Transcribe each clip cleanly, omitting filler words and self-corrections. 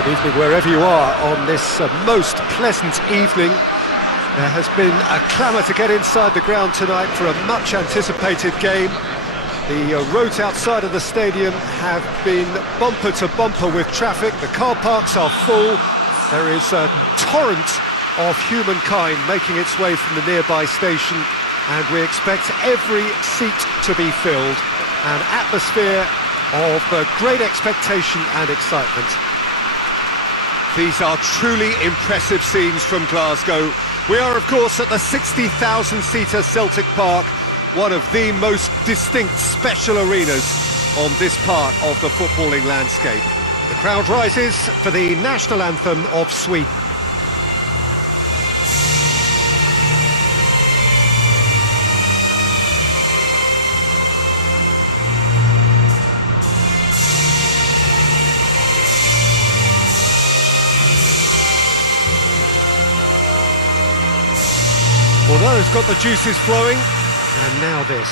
Good evening wherever you are on this most pleasant evening. There has been a clamour to get inside the ground tonight for a much anticipated game. The roads outside of the stadium have been bumper to bumper with traffic. The car parks are full. There is a torrent of humankind making its way from the nearby station, and we expect every seat to be filled. An atmosphere of great expectation and excitement. These are truly impressive scenes from Glasgow. We are, of course, at the 60,000-seater Celtic Park, one of the most distinct special arenas on this part of the footballing landscape. The crowd rises for the national anthem of Sweden. Although it's got the juices flowing, and now this.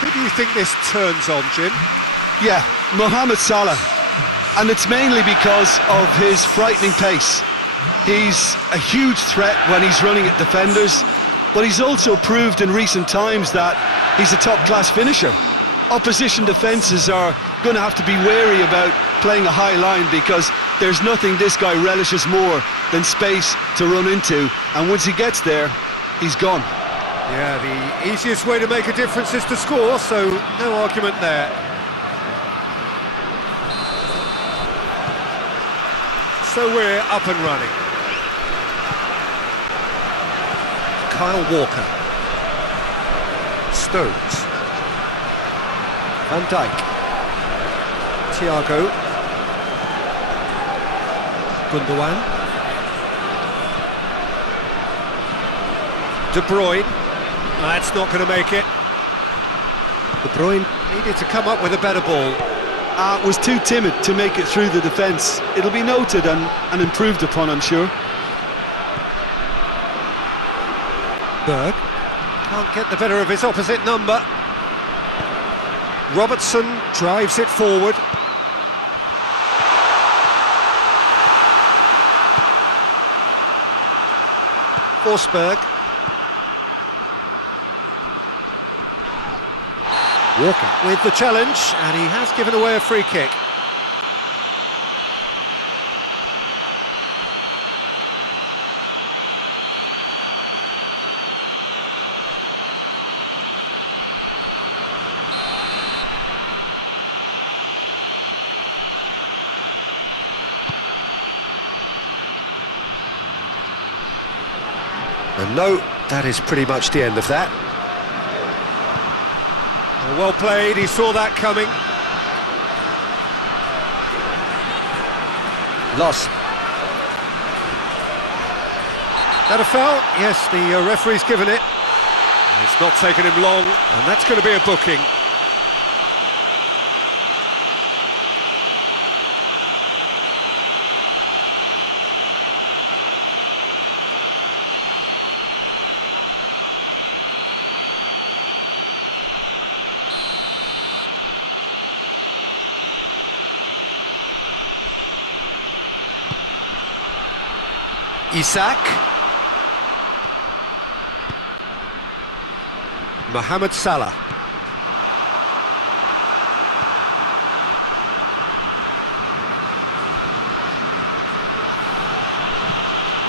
Who do you think this turns on, Jim? Yeah, Mohamed Salah. And it's mainly because of his frightening pace. He's a huge threat when he's running at defenders, but he's also proved in recent times that he's a top-class finisher. Opposition defences are going to have to be wary about playing a high line, because there's nothing this guy relishes more than space to run into, and once he gets there, he's gone. Yeah, the easiest way to make a difference is to score, so no argument there. So we're up and running. Kyle Walker. Stones. Van Dijk. Thiago. Gundogan. De Bruyne. That's not going to make it. De Bruyne needed to come up with a better ball. Was too timid to make it through the defence. It'll be noted and improved upon, I'm sure. Berg can't get the better of his opposite number. Robertson drives it forward. Forsberg. Walker with the challenge, and he has given away a free kick. And no, that is pretty much the end of that. Well played, he saw that coming. Loss. That a foul? Yes, the referee's given it. It's not taken him long, and that's going to be a booking. Isak. Mohamed Salah.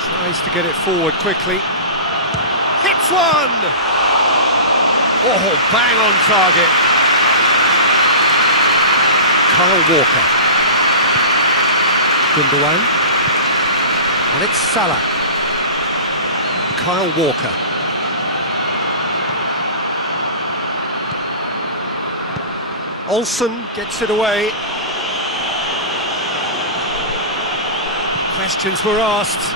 Tries to get it forward quickly. Hits one! Oh, bang on target. Kyle Walker. Gundogan. And it's Salah. Kyle Walker. Olsen gets it away. Questions were asked,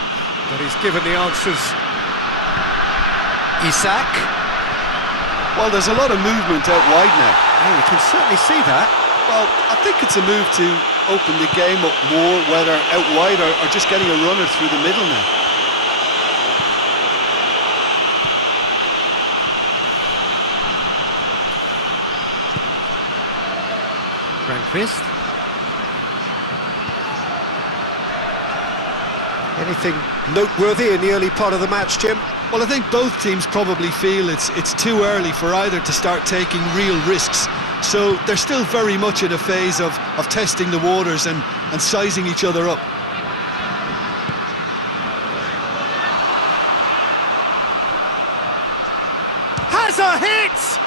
but he's given the answers. Isak. Well, there's a lot of movement out wide now. Oh, you can certainly see that. Well, I think it's a move to open the game up more, whether out wide or just getting a runner through the middle now. Grandquist. Anything noteworthy in the early part of the match, Jim? Well, I think both teams probably feel it's too early for either to start taking real risks. So they're still very much in a phase of testing the waters and sizing each other up. Has a hit!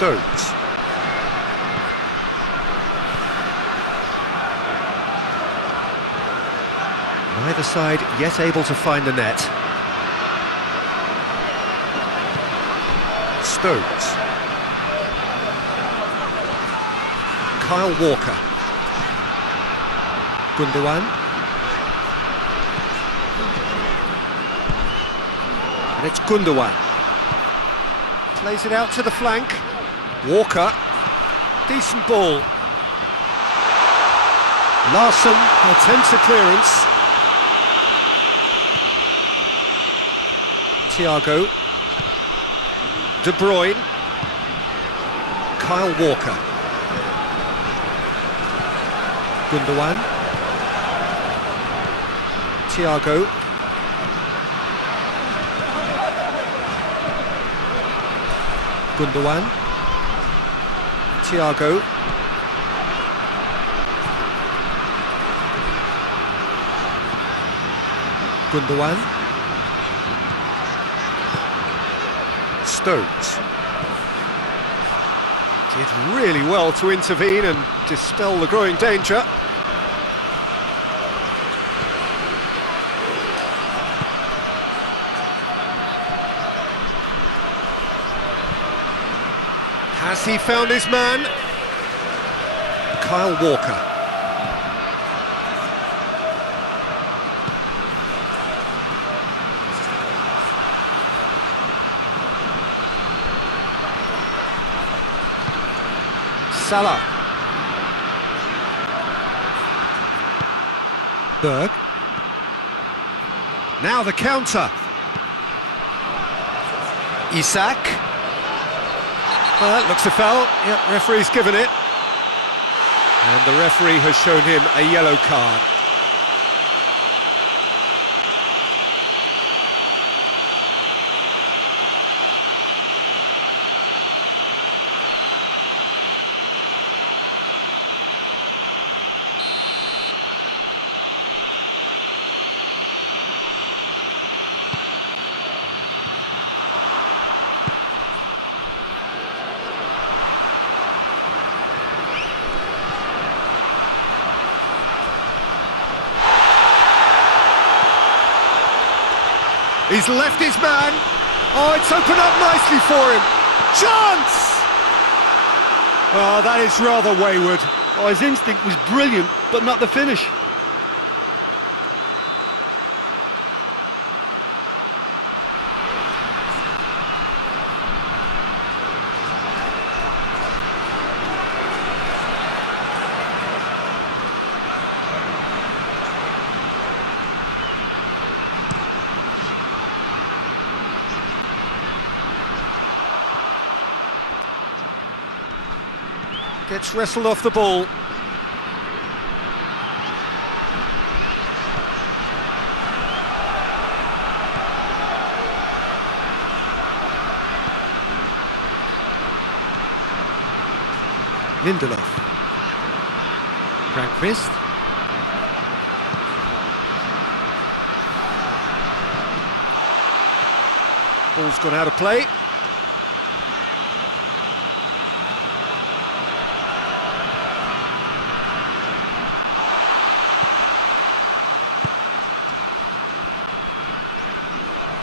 Stones. Neither side yet able to find the net. Stones. Kyle Walker. Gundogan. And it's Gundogan. Plays it out to the flank. Walker, decent ball. Larson attempts a clearance. Thiago. De Bruyne. Kyle Walker. Gundogan. Thiago. Gundogan. Thiago. Gundogan. Stones. Did really well to intervene and dispel the growing danger. Has he found his man? Kyle Walker. Salah. Berg. Now the counter. Isak. Well, that looks a foul. Yep, referee's given it. And the referee has shown him a yellow card. He's left his man. Oh, it's opened up nicely for him. Chance! Oh, that is rather wayward. Oh, his instinct was brilliant, but not the finish. Gets wrestled off the ball. Lindelof. Frankvist. Ball's gone out of play.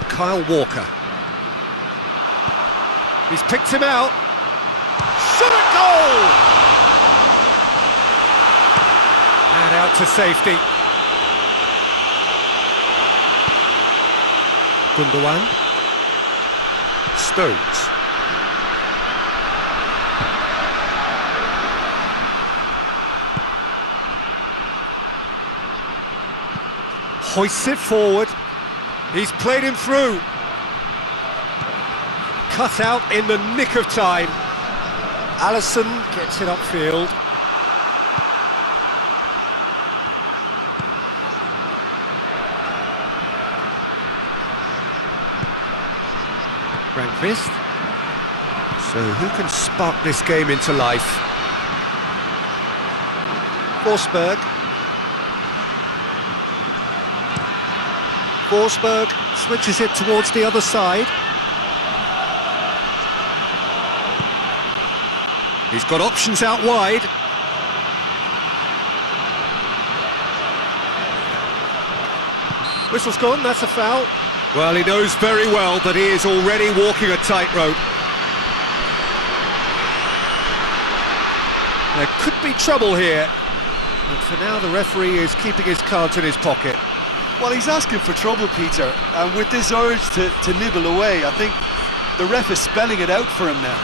Kyle Walker. He's picked him out. Shot at goal! And out to safety. Gundogan. Stones. Hoists it forward. He's played him through. Cut out in the nick of time. Alisson gets it upfield. Frankvist. So who can spark this game into life? Forsberg. Forsberg switches it towards the other side. He's got options out wide. Whistle's gone, that's a foul. Well, he knows very well that he is already walking a tightrope. There could be trouble here, but for now the referee is keeping his cards in his pocket. Well, he's asking for trouble, Peter, and with this urge to nibble away, I think the ref is spelling it out for him now.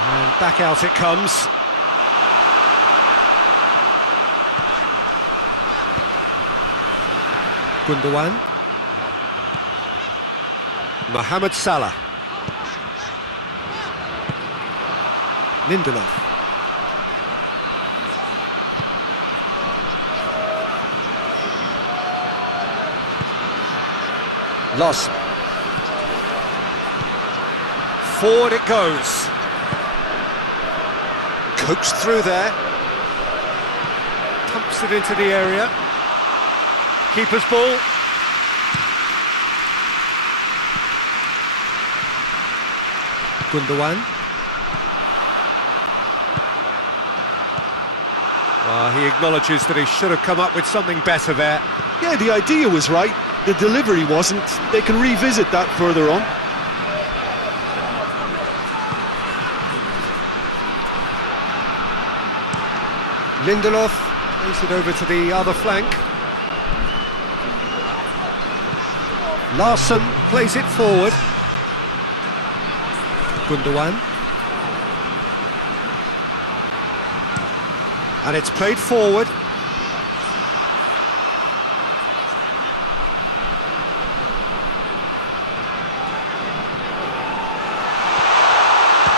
And back out it comes. Gundogan. Mohamed Salah. Lindelof. Lost. Forward it goes. Coaxed through there. Pumps it into the area. Keeper's ball. Gundogan. Well, he acknowledges that he should have come up with something better there. Yeah, the idea was right, the delivery wasn't. They can revisit that further on. Lindelof plays it over to the other flank. Larsson plays it forward. Gundogan. And it's played forward.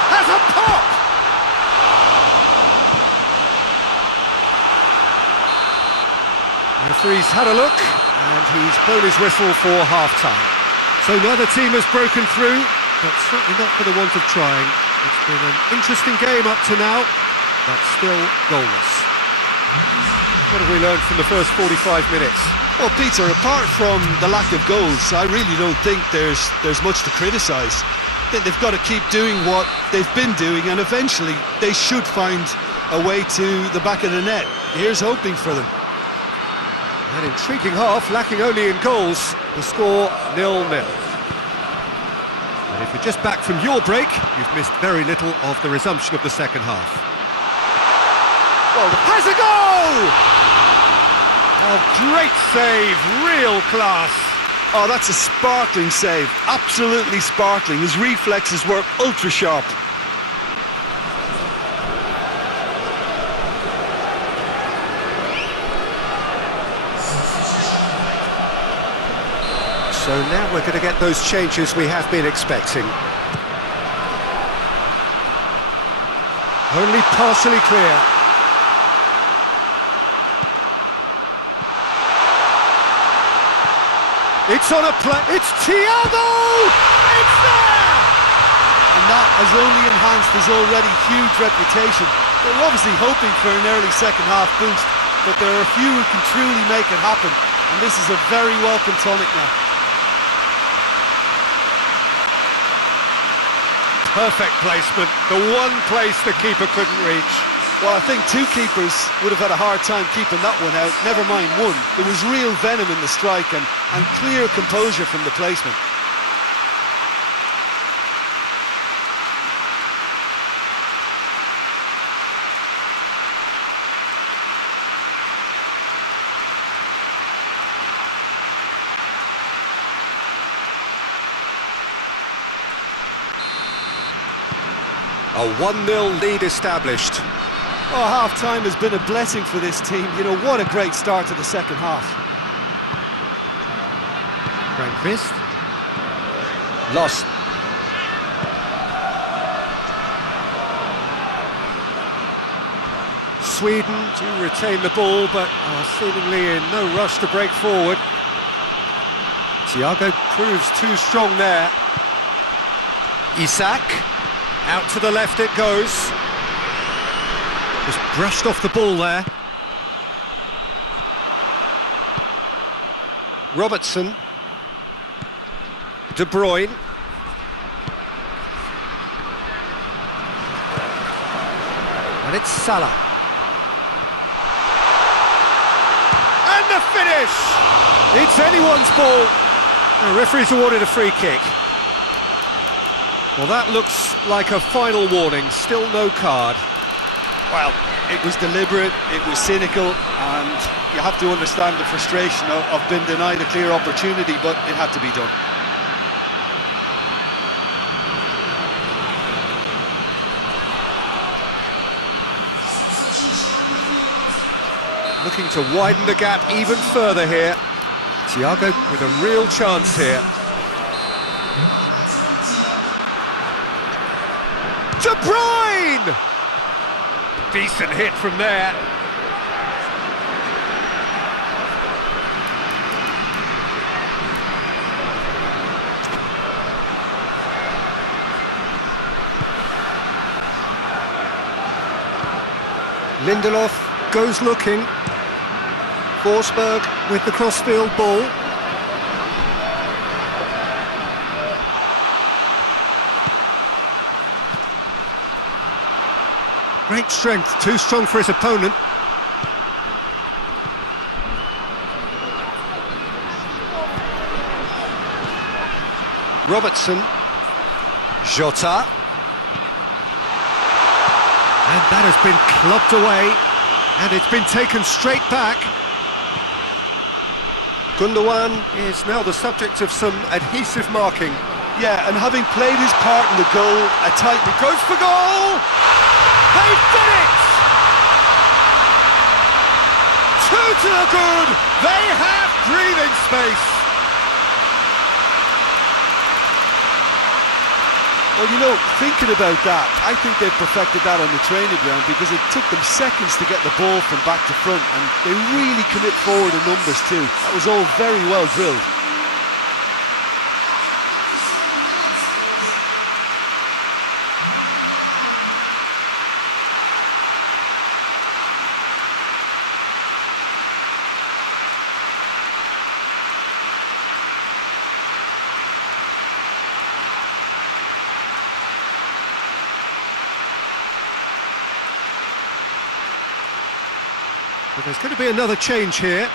Has a pop! Referee's had a look, and he's blown his whistle for half-time. So neither team has broken through, but certainly not for the want of trying. It's been an interesting game up to now, but still goalless. What have we learned from the first 45 minutes? Well, Peter, apart from the lack of goals, I really don't think there's much to criticise. I think they've got to keep doing what they've been doing, and eventually they should find a way to the back of the net. Here's hoping for them. An intriguing half, lacking only in goals. The score 0-0. And if you're just back from your break, you've missed very little of the resumption of the second half. Well, has a goal! Oh, great save, real class. Oh, that's a sparkling save, absolutely sparkling. His reflexes were ultra sharp. So now we're going to get those changes we have been expecting. Only partially clear. It's on a play. It's Thiago! It's there! And that has only enhanced his already huge reputation. They were obviously hoping for an early second-half boost, but there are a few who can truly make it happen, and this is a very welcome tonic now. Perfect placement, the one place the keeper couldn't reach. Well, I think two keepers would have had a hard time keeping that one out, never mind one. There was real venom in the strike and clear composure from the placement. A 1-0 lead established. Oh, half-time has been a blessing for this team. You know, what a great start to the second half. Frankvist. Lost. Sweden do retain the ball, but are seemingly in no rush to break forward. Thiago proves too strong there. Isak. Out to the left it goes. Just brushed off the ball there. Robertson. De Bruyne. And it's Salah. And the finish! It's anyone's ball. The referee's awarded a free kick. Well, that looks like a final warning, still no card. Well, it was deliberate, it was cynical, and you have to understand the frustration of being denied a clear opportunity, but it had to be done. Looking to widen the gap even further here. Thiago with a real chance here. De Bruyne! Decent hit from there. Lindelof goes looking. Forsberg with the crossfield ball. Great strength, too strong for his opponent. Robertson. Jota. And that has been clubbed away. And it's been taken straight back. Gundogan is now the subject of some adhesive marking. Yeah, and having played his part in the goal, a tight... Goes for goal! They've done it! 2 to the good! They have breathing space! Well, you know, thinking about that, I think they've perfected that on the training ground because it took them seconds to get the ball from back to front, and they really commit forward in numbers too. That was all very well drilled. But there's going to be another change here.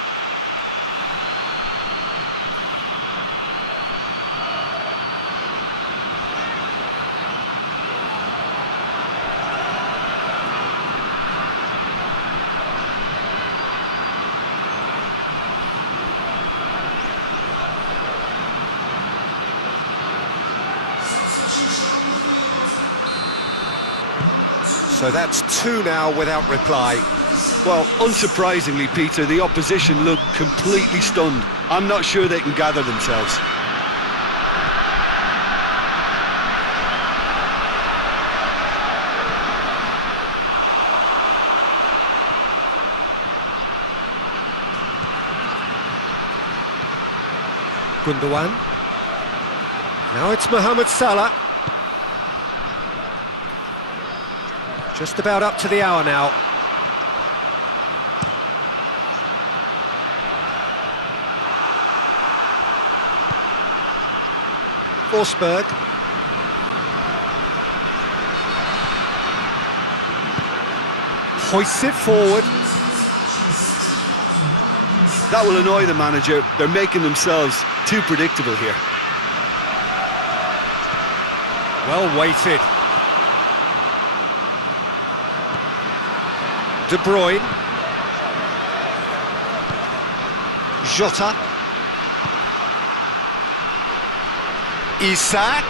So that's 2 now without reply. Well, unsurprisingly, Peter, the opposition look completely stunned. I'm not sure they can gather themselves. Gundogan. Now it's Mohamed Salah. Just about up to the hour now. Forsberg. Hoists it forward. That will annoy the manager. They're making themselves too predictable here. Well weighted. De Bruyne. Jota. Isak.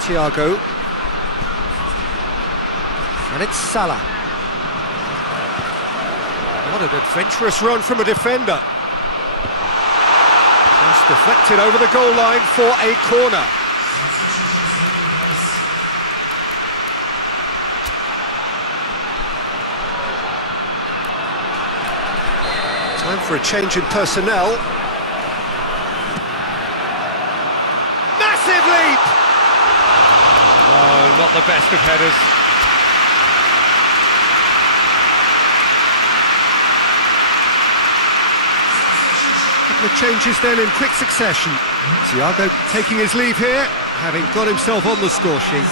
Thiago. And it's Salah. What an adventurous run from a defender. Just deflected over the goal line for a corner. Time for a change in personnel. Massive leap! No, not the best of headers. The changes then in quick succession. Thiago taking his leave here, having got himself on the score sheet.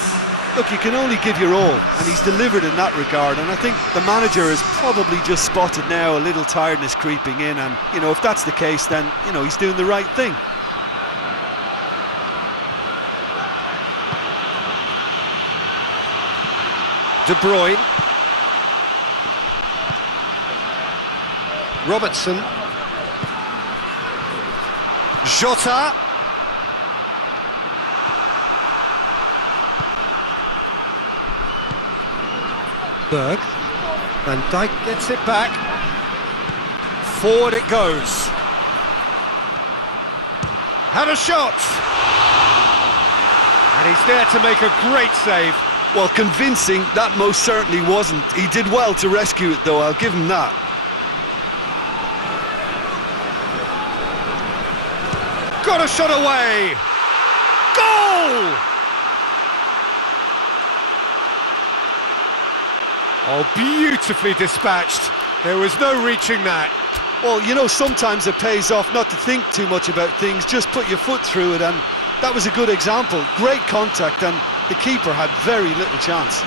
Look, you can only give your all, and he's delivered in that regard, and I think the manager has probably just spotted now a little tiredness creeping in, and, you know, if that's the case, then, you know, he's doing the right thing. De Bruyne. Robertson. Jota. Berg. Van Dijk gets it back. Forward it goes. Had a shot. And he's there to make a great save. Well, convincing, that most certainly wasn't. He did well to rescue it, though, I'll give him that. Got a shot away! Goal! Oh, beautifully dispatched. There was no reaching that. Well, you know, sometimes it pays off not to think too much about things, just put your foot through it, and that was a good example. Great contact, and the keeper had very little chance.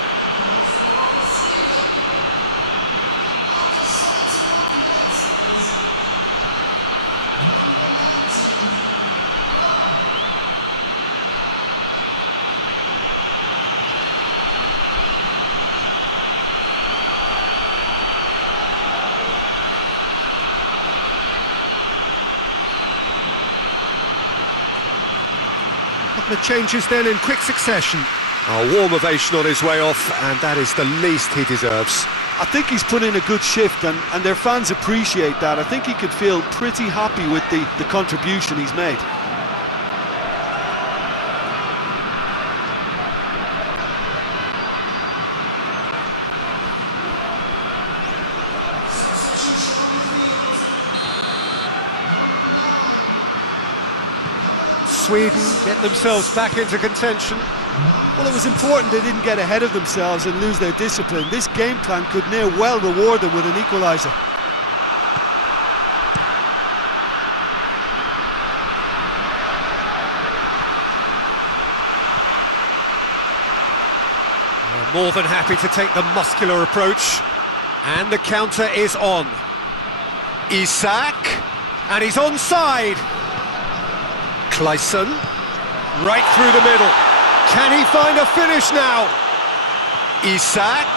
The changes then in quick succession. A warm ovation on his way off, and that is the least he deserves. I think he's put in a good shift, and their fans appreciate that. I think he could feel pretty happy with the contribution he's made. Sweden get themselves back into contention. Well, it was important they didn't get ahead of themselves and lose their discipline. This game plan could near well reward them with an equaliser. They're more than happy to take the muscular approach. And the counter is on. Isak, and he's onside. Clayson, right through the middle. Can he find a finish now? Isak.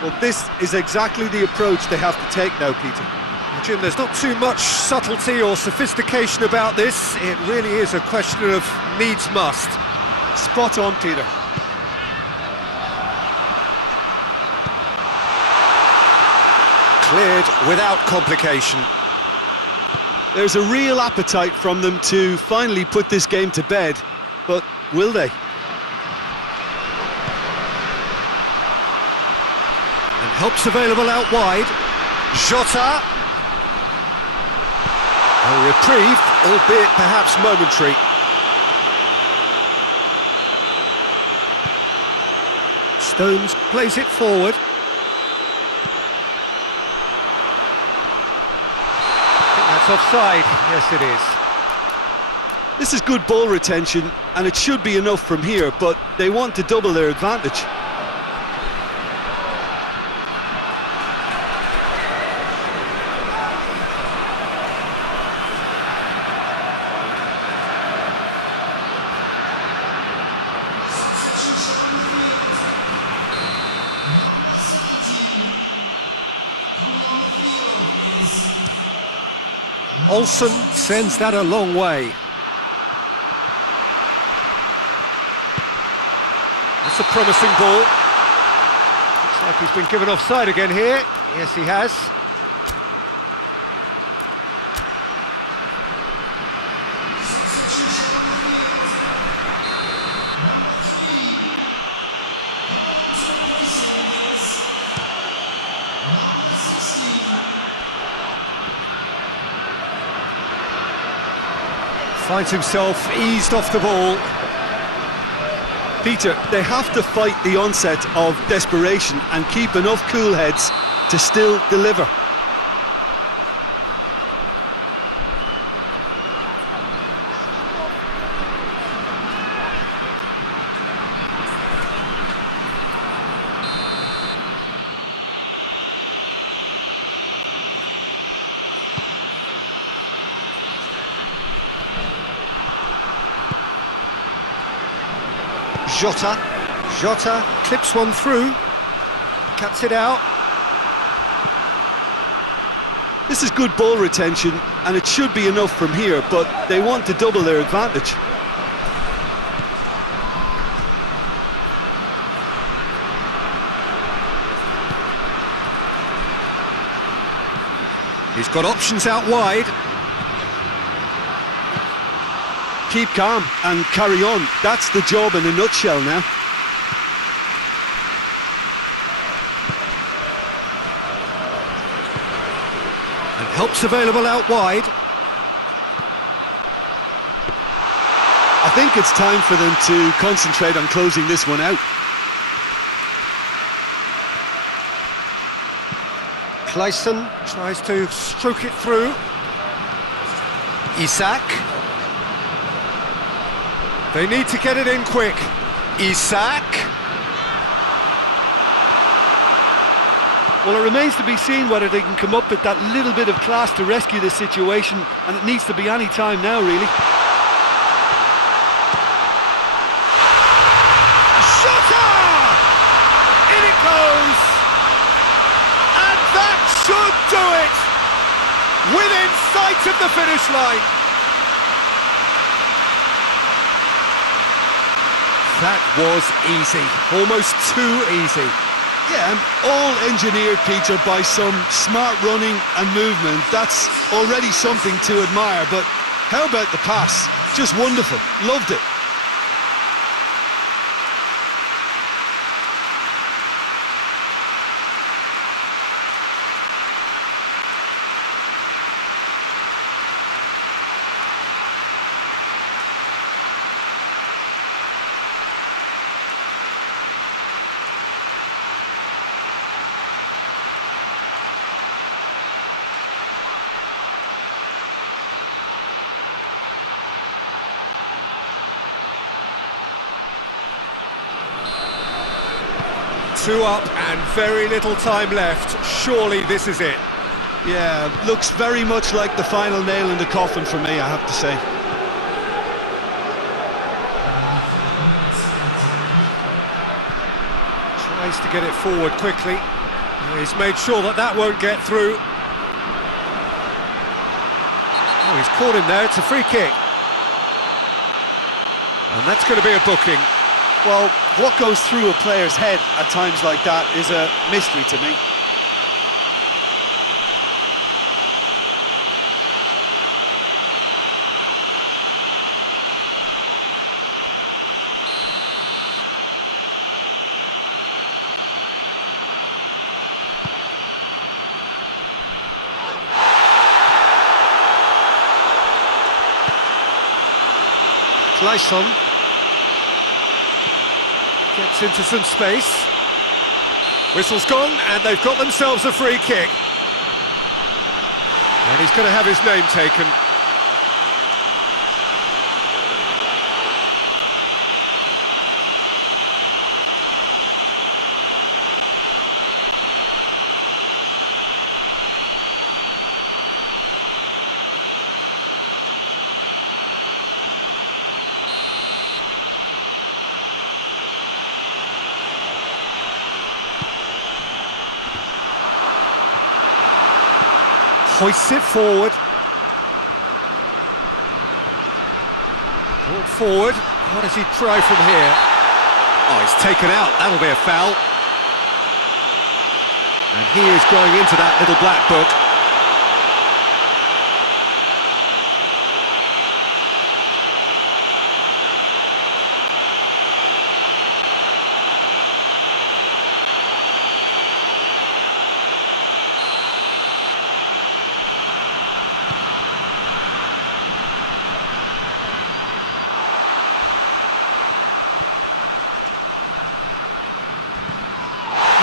Well, this is exactly the approach they have to take now, Peter. Well, Jim, there's not too much subtlety or sophistication about this. It really is a question of needs must. Spot on, Peter. Cleared without complication. There's a real appetite from them to finally put this game to bed, but will they? And help's available out wide. Jota. A reprieve, albeit perhaps momentary. Stones plays it forward. I think that's offside. Yes, it is. This is good ball retention, and it should be enough from here, but they want to double their advantage. Olsen sends that a long way. That's a promising ball. Looks like he's been given offside again here. Yes, he has. Finds himself eased off the ball. Peter, they have to fight the onset of desperation and keep enough cool heads to still deliver. Jota clips one through, cuts it out. This is good ball retention, and it should be enough from here, but they want to double their advantage. He's got options out wide. Keep calm and carry on. That's the job in a nutshell now. And help's available out wide. I think it's time for them to concentrate on closing this one out. Clayson tries to stroke it through. Isak. They need to get it in quick. Isak. Well, it remains to be seen whether they can come up with that little bit of class to rescue this situation, and it needs to be any time now, really. Jota! In it goes! And that should do it! Within sight of the finish line. That was easy, almost too easy. Yeah, and all engineered, Peter, by some smart running and movement. That's already something to admire, but how about the pass? Just wonderful, loved it. Two up and very little time left. Surely this is it. Yeah, looks very much like the final nail in the coffin for me, I have to say. Tries to get it forward quickly. He's made sure that that won't get through. Oh, he's caught him there. It's a free kick. And that's going to be a booking. Well, what goes through a player's head at times like that is a mystery to me. Laisson gets into some space. Whistle's gone, and they've got themselves a free kick. And he's going to have his name taken. Hoists it forward. Brought forward. What does he try from here? Oh, he's taken out. That'll be a foul. And he is going into that little black book.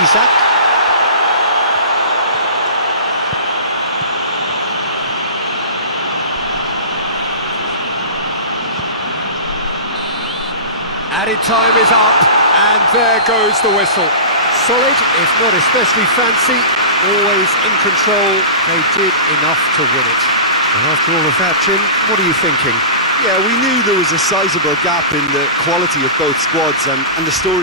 Isaac. Added time is up, and there goes the whistle. Solid, if not especially fancy, always in control. They did enough to win it. And after all of that, Jim, what are you thinking? Yeah, we knew there was a sizable gap in the quality of both squads, and the story